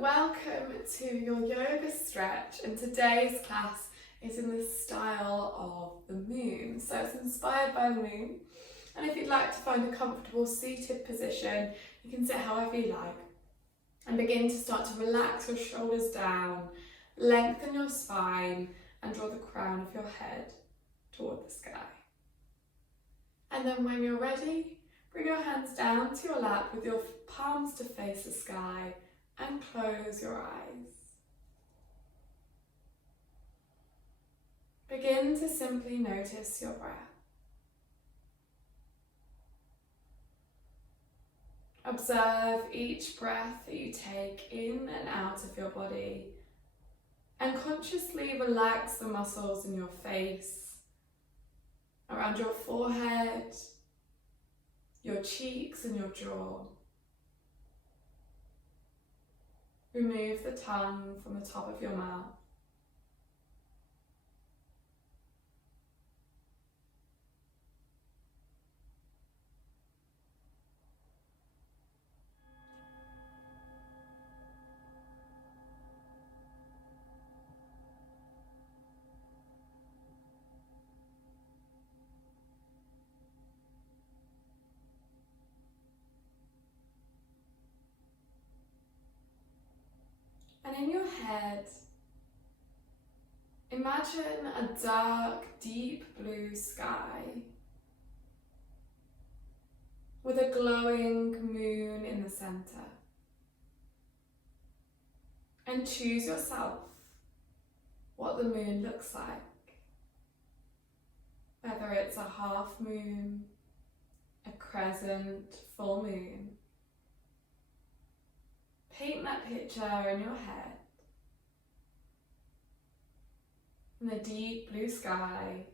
welcome to your yoga stretch, and today's class is in the style of the moon. So it's inspired by the moon, and if you'd like to find a comfortable seated position, you can sit however you like and begin to start to relax your shoulders down, lengthen your spine and draw the crown of your head toward the sky. And then when you're ready, bring your hands down to your lap with your palms to face the sky and close your eyes. Begin to simply notice your breath. Observe each breath that you take in and out of your body, and consciously relax the muscles in your face, around your forehead, your cheeks and your jaw. Remove the tongue from the top of your mouth. And in your head, imagine a dark, deep blue sky with a glowing moon in the center. And choose yourself what the moon looks like. Whether it's a half moon, a crescent, full moon. Paint that picture in your head. In the deep blue sky,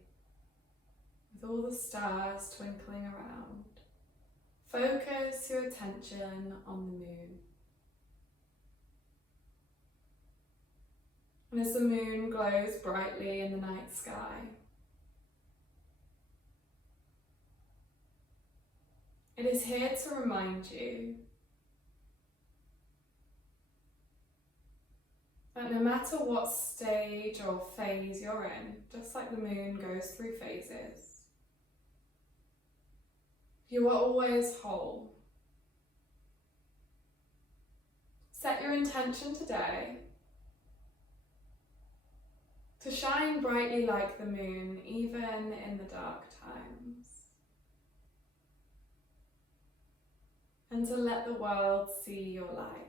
with all the stars twinkling around. Focus your attention on the moon. And as the moon glows brightly in the night sky, it is here to remind you that no matter what stage or phase you're in, just like the moon goes through phases, you are always whole. Set your intention today to shine brightly like the moon, even in the dark times, and to let the world see your light.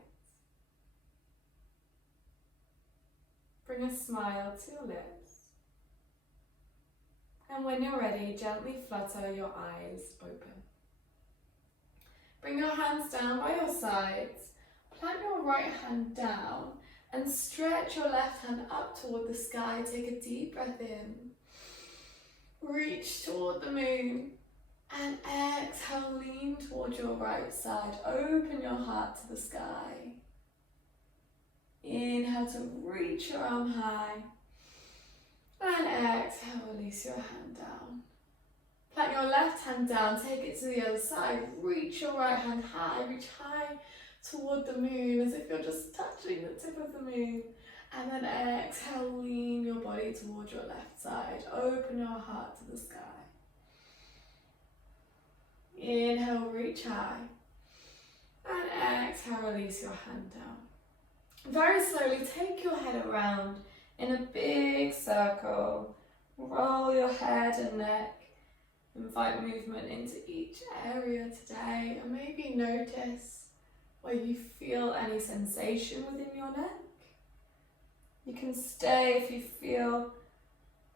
Bring a smile to your lips, and when you're ready, gently flutter your eyes open. Bring your hands down by your sides, plant your right hand down, and stretch your left hand up toward the sky. Take a deep breath in, reach toward the moon, and exhale, lean toward your right side. Open your heart to the sky. Inhale to reach your arm high, and exhale, release your hand down. Plant your left hand down, take it to the other side, reach your right hand high, reach high toward the moon as if you're just touching the tip of the moon. And then exhale, lean your body toward your left side, open your heart to the sky. Inhale, reach high, and exhale, release your hand down. Very slowly take your head around in a big circle. Roll your head and neck. Invite movement into each area today, and maybe notice where you feel any sensation within your neck. You can stay if you feel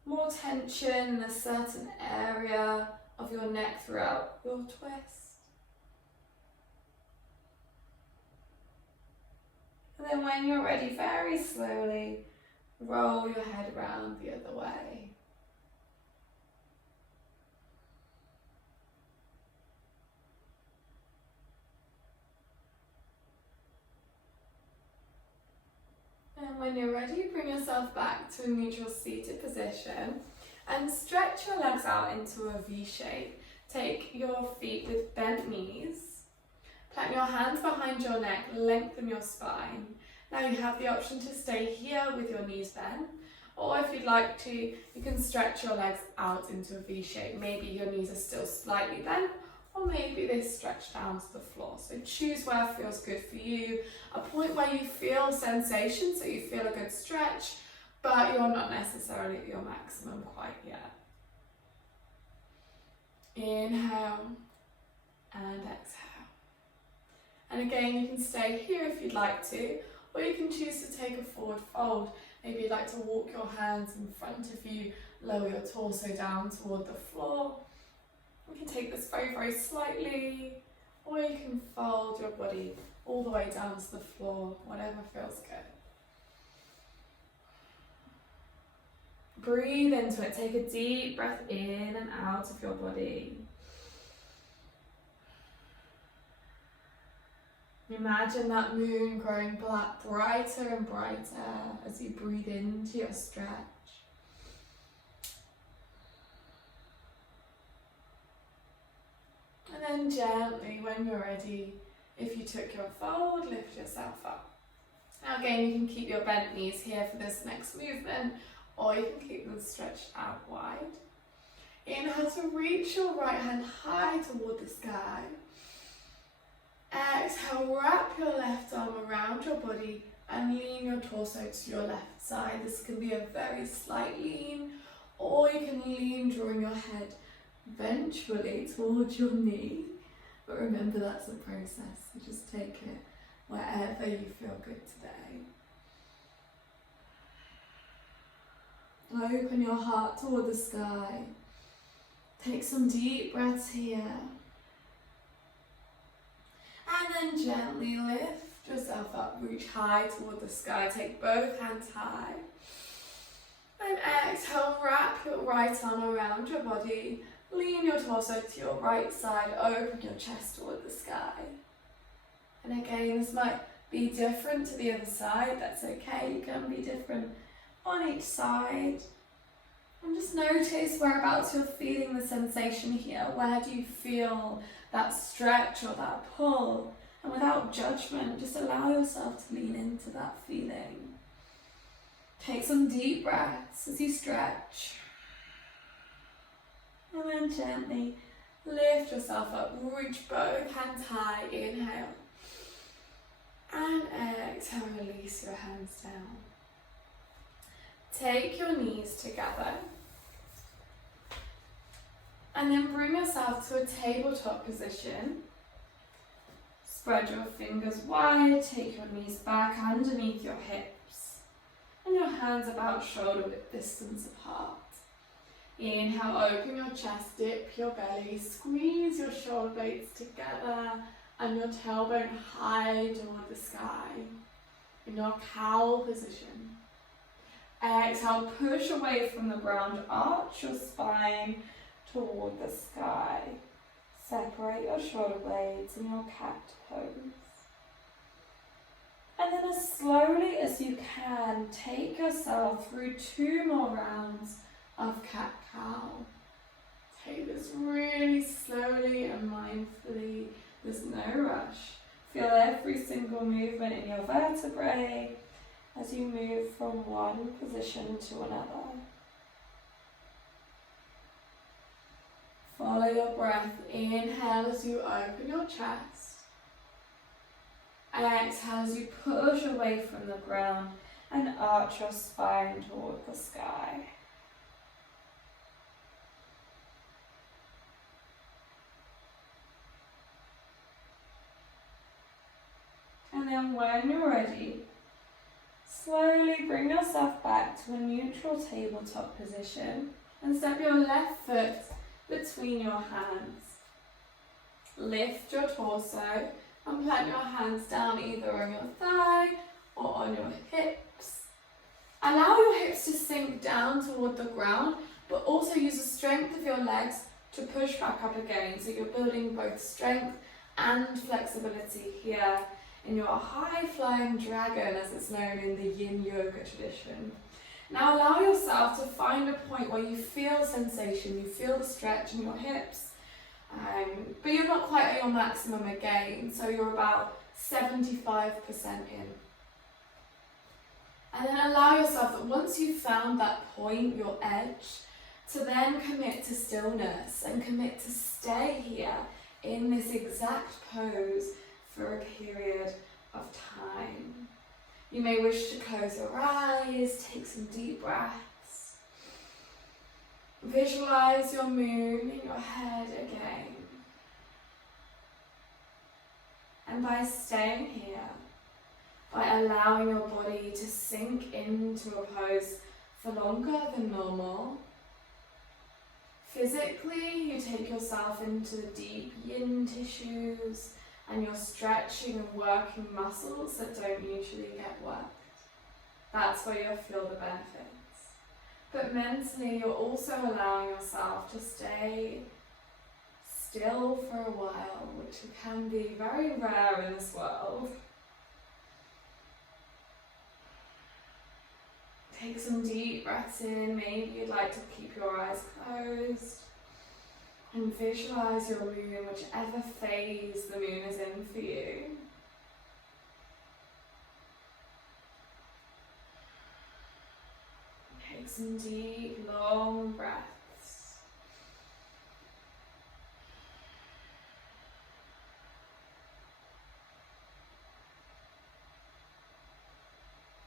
more tension in a certain area of your neck throughout your twist. And then when you're ready, very slowly, roll your head around the other way. And when you're ready, bring yourself back to a neutral seated position and stretch your legs out into a V shape. Take your feet with bent knees. Plant your hands behind your neck, lengthen your spine, Now you have the option to stay here with your knees bent, or if you'd like to, you can stretch your legs out into a V shape. Maybe your knees are still slightly bent, or maybe they stretch down to the floor. So choose where feels good for you. A point where you feel sensation, so you feel a good stretch, but you're not necessarily at your maximum quite yet. Inhale and exhale. And again, you can stay here if you'd like to, or you can choose to take a forward fold. Maybe you'd like to walk your hands in front of you, lower your torso down toward the floor. You can take this very, very slightly, or you can fold your body all the way down to the floor, whatever feels good. Breathe into it. Take a deep breath in and out of your body. Imagine that moon growing brighter and brighter as you breathe into your stretch. And then gently, when you're ready, if you took your fold, lift yourself up. Now again, you can keep your bent knees here for this next movement, or you can keep them stretched out wide. Inhale to reach your right hand high toward the sky. Exhale, wrap your left arm around your body and lean your torso to your left side. This can be a very slight lean, or you can lean drawing your head eventually towards your knee. But remember, that's a process, so just take it wherever you feel good today. Open your heart toward the sky. Take some deep breaths here. And then gently lift yourself up, reach high toward the sky. Take both hands high. And exhale, wrap your right arm around your body. Lean your torso to your right side, open your chest toward the sky. And again, this might be different to the other side, that's okay, you can be different on each side. And just notice whereabouts you're feeling the sensation here. Where do you feel that stretch or that pull? And without judgment, just allow yourself to lean into that feeling. Take some deep breaths as you stretch. And then gently lift yourself up, reach both hands high, inhale. And exhale, release your hands down. Take your knees together. And then bring yourself to a tabletop position. Spread your fingers wide, take your knees back underneath your hips. And your hands about shoulder width distance apart. Inhale, open your chest, dip your belly, squeeze your shoulder blades together and your tailbone high toward the sky in your cow position. Exhale, push away from the ground, arch your spine toward the sky. Separate your shoulder blades in your cat pose. And then as slowly as you can, take yourself through 2 more rounds of cat-cow. Take this really slowly and mindfully. There's no rush. Feel every single movement in your vertebrae as you move from one position to another. Follow your breath. Inhale as you open your chest. Exhale as you push away from the ground and arch your spine toward the sky. And then when you're ready, slowly bring yourself back to a neutral tabletop position and step your left foot between your hands. Lift your torso and plant your hands down either on your thigh or on your hips. Allow your hips to sink down toward the ground, but also use the strength of your legs to push back up again. So you're building both strength and flexibility here in your high-flying dragon, as it's known in the yin yoga tradition. Now allow yourself to find a point where you feel sensation, you feel the stretch in your hips, but you're not quite at your maximum again, so you're about 75% in. And then allow yourself that once you've found that point, your edge, to then commit to stillness and commit to stay here in this exact pose for a period of time. You may wish to close your eyes, take some deep breaths. Visualize your moon in your head again. And by staying here, by allowing your body to sink into a pose for longer than normal, physically you take yourself into the deep yin tissues and you're stretching and working muscles that don't usually get worked. That's where you'll feel the benefits. But mentally you're also allowing yourself to stay still for a while, which can be very rare in this world. Take some deep breaths in. Maybe you'd like to keep your eyes closed and visualize your moon, whichever phase the moon is in for you. Take some deep, long breaths.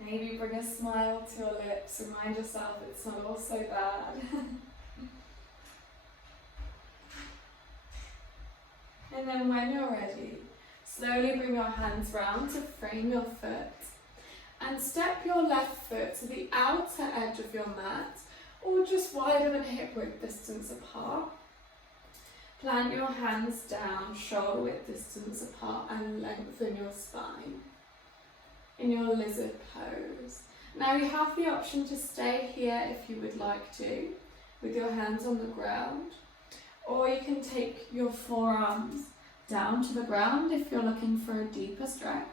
Maybe bring a smile to your lips. Remind yourself it's not all so bad. And then when you're ready, slowly bring your hands round to frame your foot and step your left foot to the outer edge of your mat or just wider than hip width distance apart. Plant your hands down, shoulder width distance apart, and lengthen your spine in your lizard pose. Now you have the option to stay here if you would like to, with your hands on the ground, or you can take your forearms down to the ground if you're looking for a deeper stretch.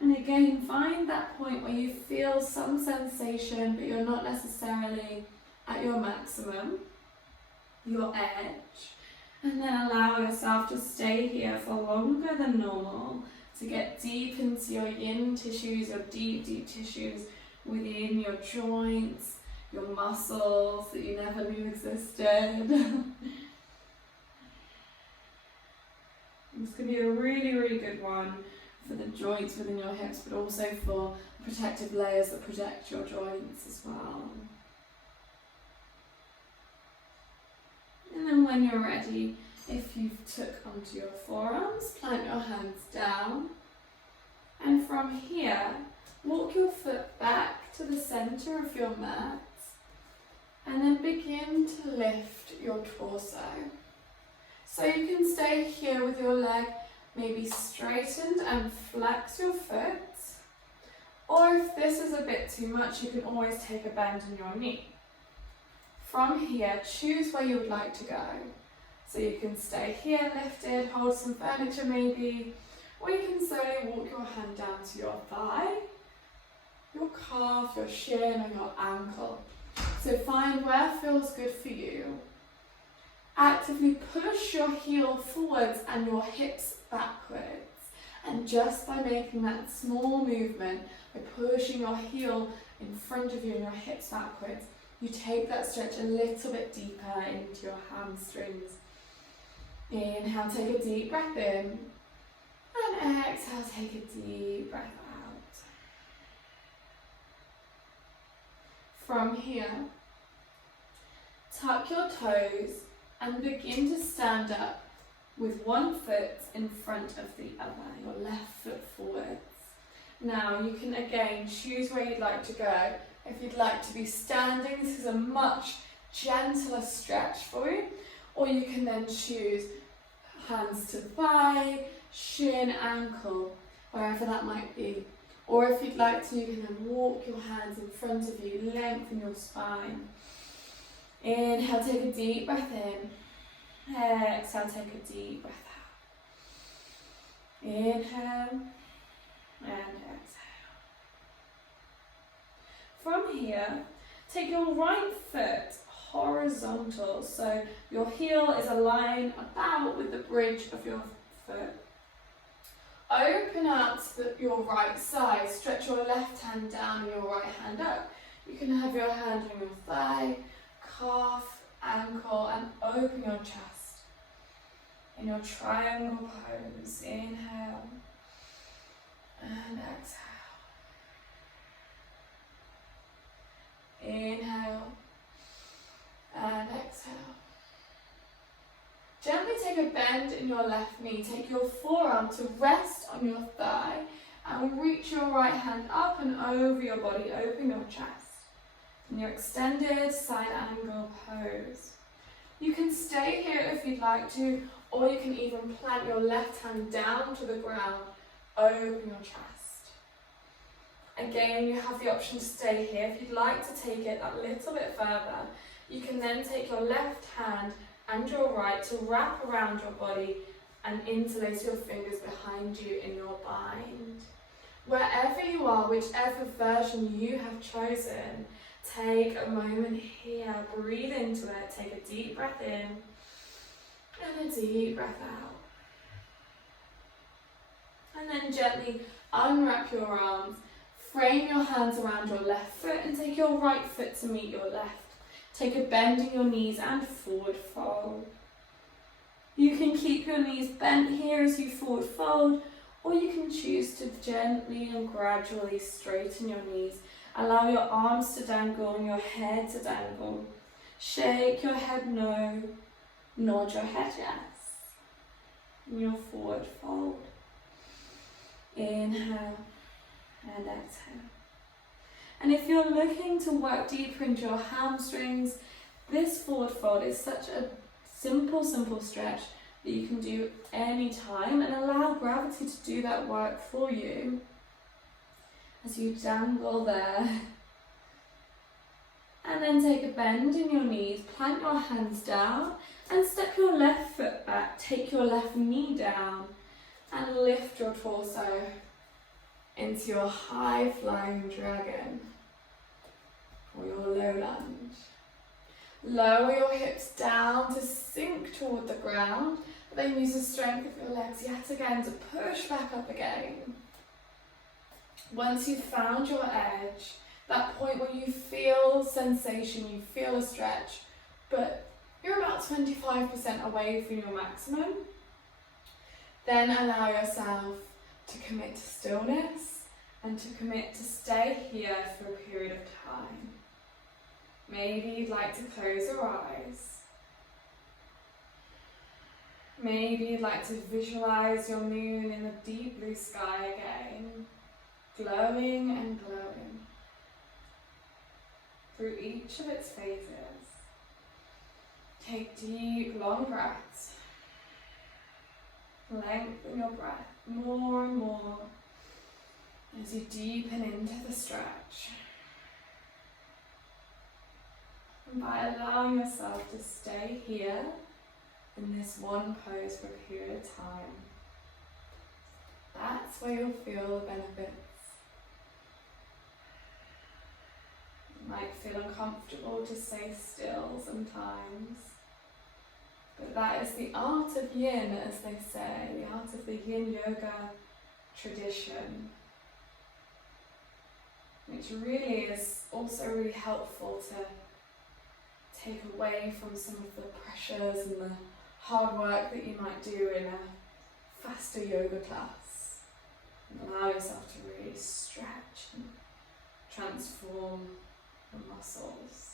And again, find that point where you feel some sensation, but you're not necessarily at your maximum, your edge. And then allow yourself to stay here for longer than normal to get deep into your yin tissues, your deep, deep tissues within your joints, your muscles that you never knew existed. This could be a really, really good one for the joints within your hips, but also for protective layers that protect your joints as well. And then when you're ready, if you've took onto your forearms, plant your hands down. And from here, walk your foot back to the center of your mat. And then begin to lift your torso. So you can stay here with your leg maybe straightened and flex your foot. Or if this is a bit too much, you can always take a bend in your knee. From here, choose where you would like to go. So you can stay here lifted, hold some furniture maybe, or you can slowly walk your hand down to your thigh, your calf, your shin, or your ankle. So find where feels good for you. Actively push your heel forwards and your hips backwards. And just by making that small movement, by pushing your heel in front of you and your hips backwards, you take that stretch a little bit deeper into your hamstrings. Inhale, take a deep breath in. And exhale, take a deep breath out. From here, tuck your toes and begin to stand up with one foot in front of the other, your left foot forwards. Now you can again choose where you'd like to go. If you'd like to be standing, this is a much gentler stretch for you. Or you can then choose hands to thigh, shin, ankle, wherever that might be. Or if you'd like to, you can then walk your hands in front of you, lengthen your spine. Inhale, take a deep breath in. Exhale, take a deep breath out. Inhale and exhale. From here, take your right foot horizontal, so your heel is aligned about with the bridge of your foot. Open out to your right side. Stretch your left hand down and your right hand up. You can have your hand on your thigh, calf, ankle, and open your chest. In your triangle pose, inhale and exhale. Inhale and exhale. Gently take a bend in your left knee. Take your forearm to rest on your thigh and reach your right hand up and over your body. Open your chest. In your extended side angle pose. You can stay here if you'd like to, or you can even plant your left hand down to the ground. Open your chest. Again, you have the option to stay here. If you'd like to take it a little bit further, you can then take your left hand and your right to wrap around your body and interlace your fingers behind you in your bind. Wherever you are, whichever version you have chosen, take a moment here, breathe into it, take a deep breath in and a deep breath out. And then gently unwrap your arms, frame your hands around your left foot and take your right foot to meet your left. Take a bend in your knees and forward fold. You can keep your knees bent here as you forward fold, or you can choose to gently and gradually straighten your knees. Allow your arms to dangle and your head to dangle. Shake your head no, nod your head yes. In your forward fold. Inhale and exhale. And if you're looking to work deeper into your hamstrings, this forward fold is such a simple stretch that you can do any time and allow gravity to do that work for you. As you dangle there. And then take a bend in your knees, plant your hands down and step your left foot back. Take your left knee down and lift your torso into your high flying dragon or your low lunge. Lower your hips down to sink toward the ground, but then use the strength of your legs yet again to push back up again. Once you've found your edge, that point where you feel sensation, you feel a stretch, but you're about 25% away from your maximum, then allow yourself to commit to stillness and to commit to stay here for a period of time. Maybe you'd like to close your eyes. Maybe you'd like to visualize your moon in the deep blue sky again, glowing and glowing through each of its phases. Take deep, long breaths. Lengthen your breath more and more as you deepen into the stretch. And by allowing yourself to stay here in this one pose for a period of time, that's where you'll feel the benefits. It might feel uncomfortable to stay still sometimes, but that is the art of yin, as they say, the art of the yin yoga tradition, which really is also really helpful to take away from some of the pressures and the hard work that you might do in a faster yoga class, and allow yourself to really stretch and transform the muscles.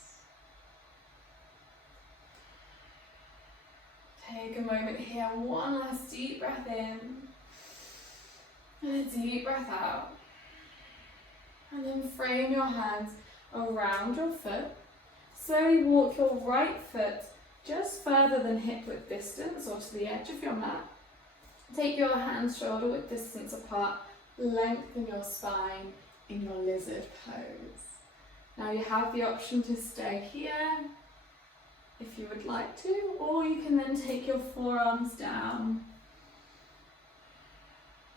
Take a moment here, one last deep breath in and a deep breath out, and then frame your hands around your foot. Slowly walk your right foot just further than hip width distance or to the edge of your mat. Take your hands shoulder width distance apart, lengthen your spine in your lizard pose. Now you have the option to stay here if you would like to, or you can then take your forearms down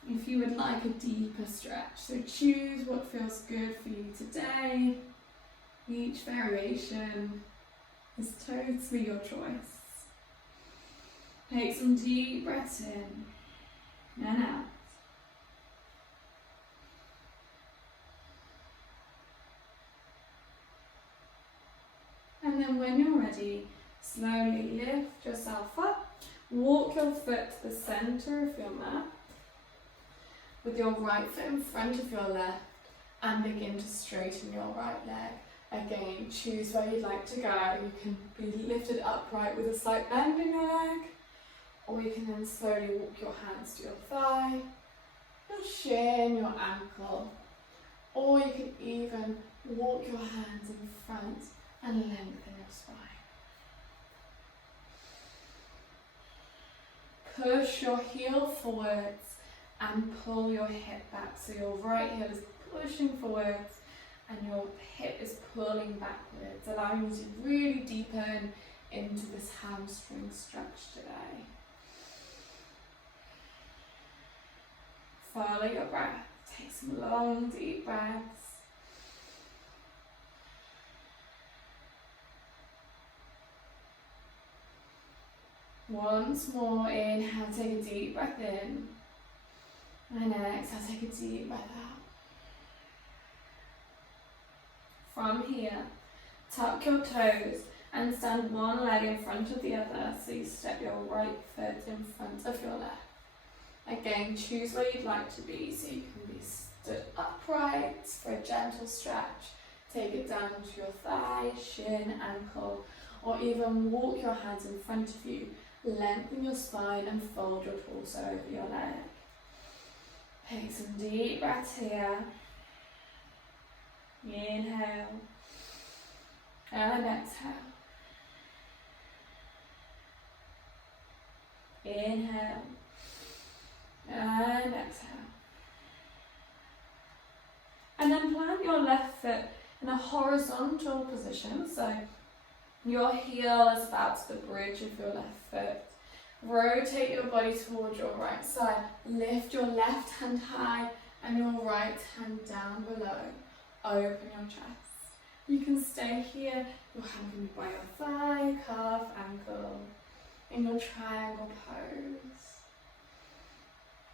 if you would like a deeper stretch. So choose what feels good for you today. Each variation is totally your choice. Take some deep breaths in and out. And then when you're ready, slowly lift yourself up. Walk your foot to the centre of your mat with your right foot in front of your left and begin to straighten your right leg. Again, choose where you'd like to go. You can be lifted upright with a slight bend in your leg, or you can then slowly walk your hands to your thigh, your shin, your ankle, or you can even walk your hands in front and lengthen your spine. Push your heel forwards and pull your hip back. So your right heel is pushing forwards and your hip is pulling backwards, allowing you to really deepen into this hamstring stretch today. Follow your breath. Take some long, deep breaths. Once more, inhale, take a deep breath in. And exhale, take a deep breath out. From here, tuck your toes and stand one leg in front of the other, so you step your right foot in front of your left. Again, choose where you'd like to be, so you can be stood upright for a gentle stretch. Take it down to your thigh, shin, ankle, or even walk your hands in front of you. Lengthen your spine and fold your torso over your leg. Take some deep breaths here. Inhale and exhale. Inhale and exhale. And then plant your left foot in a horizontal position, so your heel is about to the bridge of your left foot. Rotate your body towards your right side. Lift your left hand high and your right hand down below. Open your chest. You can stay here. Your hand can be by your thigh, calf, ankle, in your triangle pose.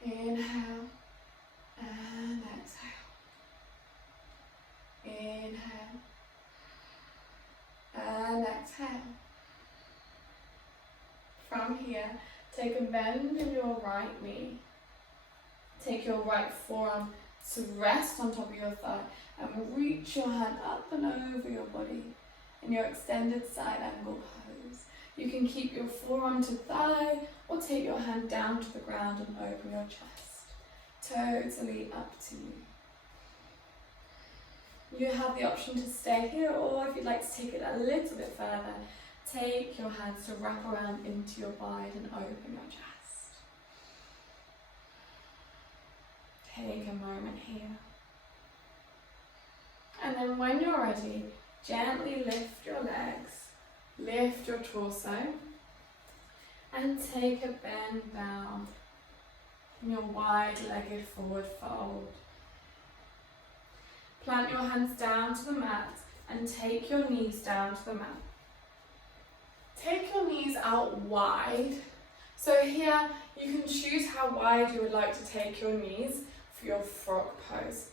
Inhale and exhale. Inhale and exhale. From here, take a bend in your right knee. Take your right forearm to rest on top of your thigh and reach your hand up and over your body in your extended side angle pose. You can keep your forearm to thigh or take your hand down to the ground and open your chest. Totally up to you. You have the option to stay here, or if you'd like to take it a little bit further, take your hands to wrap around into your wide and open your chest. Take a moment here. And then when you're ready, gently lift your legs, lift your torso, and take a bend down in your wide-legged forward fold. Plant your hands down to the mat and take your knees down to the mat. Take your knees out wide. So here you can choose how wide you would like to take your knees for your frog pose.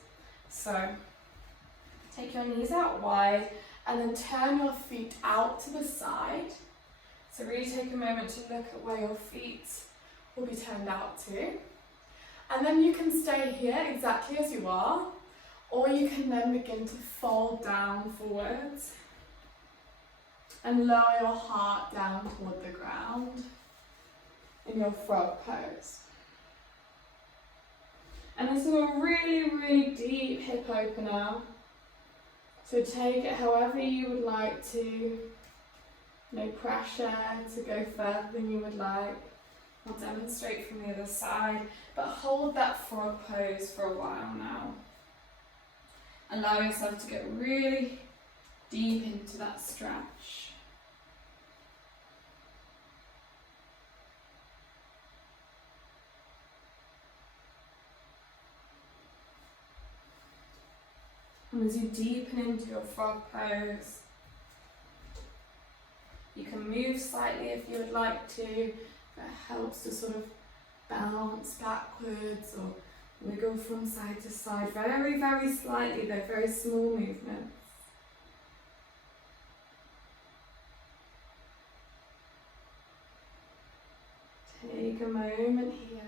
So take your knees out wide and then turn your feet out to the side. So really take a moment to look at where your feet will be turned out to. And then you can stay here exactly as you are, or you can then begin to fold down forwards and lower your heart down toward the ground in your frog pose. And this is a really, really deep hip opener. So take it however you would like to. No pressure to go further than you would like. I'll demonstrate from the other side, but hold that frog pose for a while now. Allow yourself to get really deep into that stretch. And as you deepen into your frog pose, you can move slightly if you would like to. That helps to sort of bounce backwards or wiggle from side to side, very, very slightly, though, very small movements. take a moment here.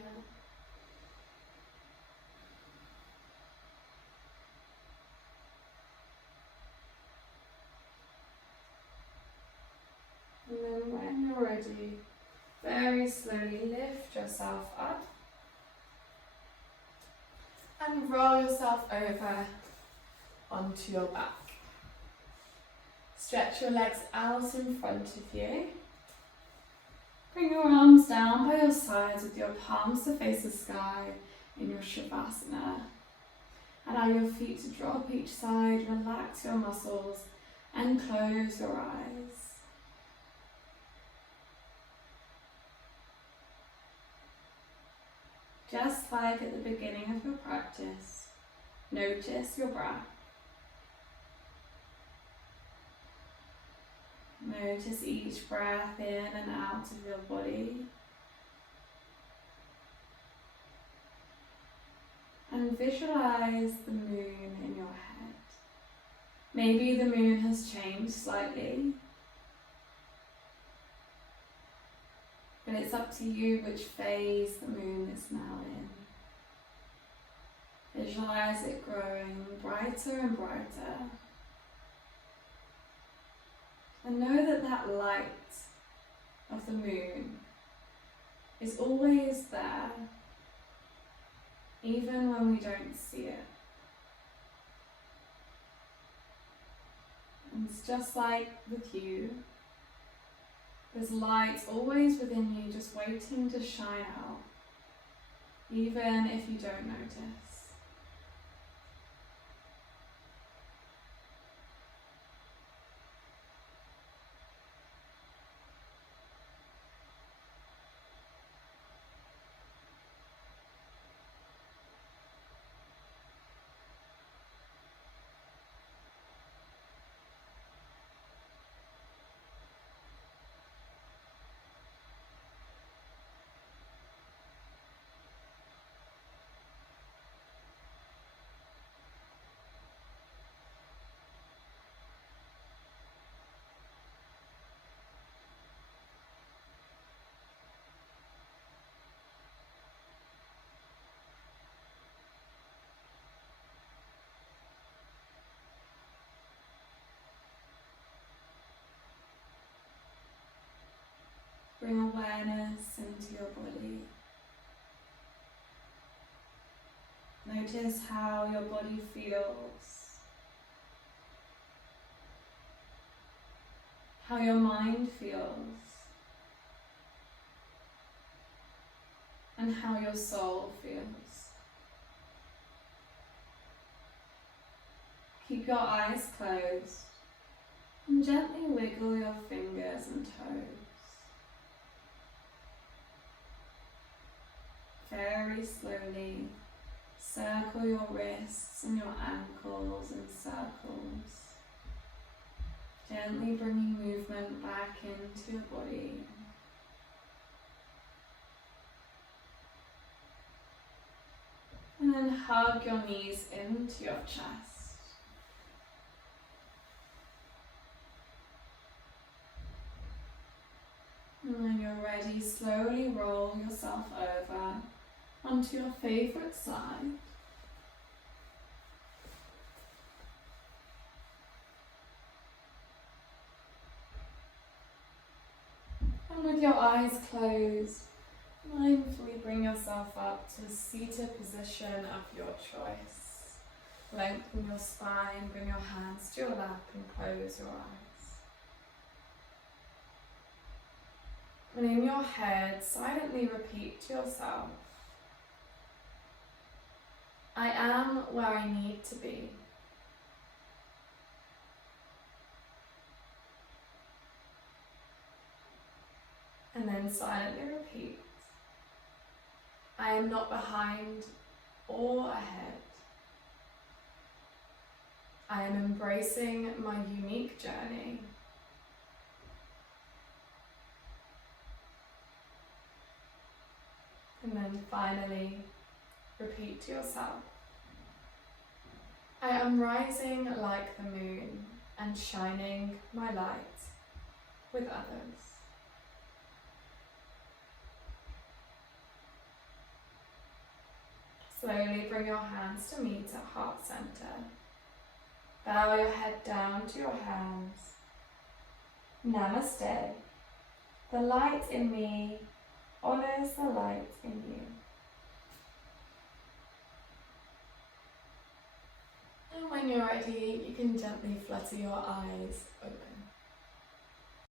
And then when you're ready, very slowly lift yourself up and roll yourself over onto your back. Stretch your legs out in front of you. Bring your arms down by your sides with your palms to face the sky in your Shavasana. Allow your feet to drop each side, relax your muscles and close your eyes. Just like at the beginning of your practice, notice your breath. Notice each breath in and out of your body. And visualize the moon in your head. Maybe the moon has changed slightly, but it's up to you which phase the moon is now in. Visualize it growing brighter and brighter. And know that that light of the moon is always there, even when we don't see it. And it's just like with you, there's light always within you just waiting to shine out, even if you don't notice. Bring awareness into your body. Notice how your body feels, how your mind feels, and how your soul feels. Keep your eyes closed and gently wiggle your fingers and toes. Very slowly, circle your wrists and your ankles in circles, gently bringing movement back into your body. And then hug your knees into your chest. And when you're ready, slowly roll yourself over onto your favourite side. And with your eyes closed, mindfully bring yourself up to a seated position of your choice. Lengthen your spine, bring your hands to your lap and close your eyes. And in your head, silently repeat to yourself, I am where I need to be. And then silently repeat, I am not behind or ahead. I am embracing my unique journey. And then finally, repeat to yourself, I am rising like the moon and shining my light with others. Slowly bring your hands to meet at heart center. Bow your head down to your hands. Namaste. The light in me honors the light in you. And when you're ready, you can gently flutter your eyes open.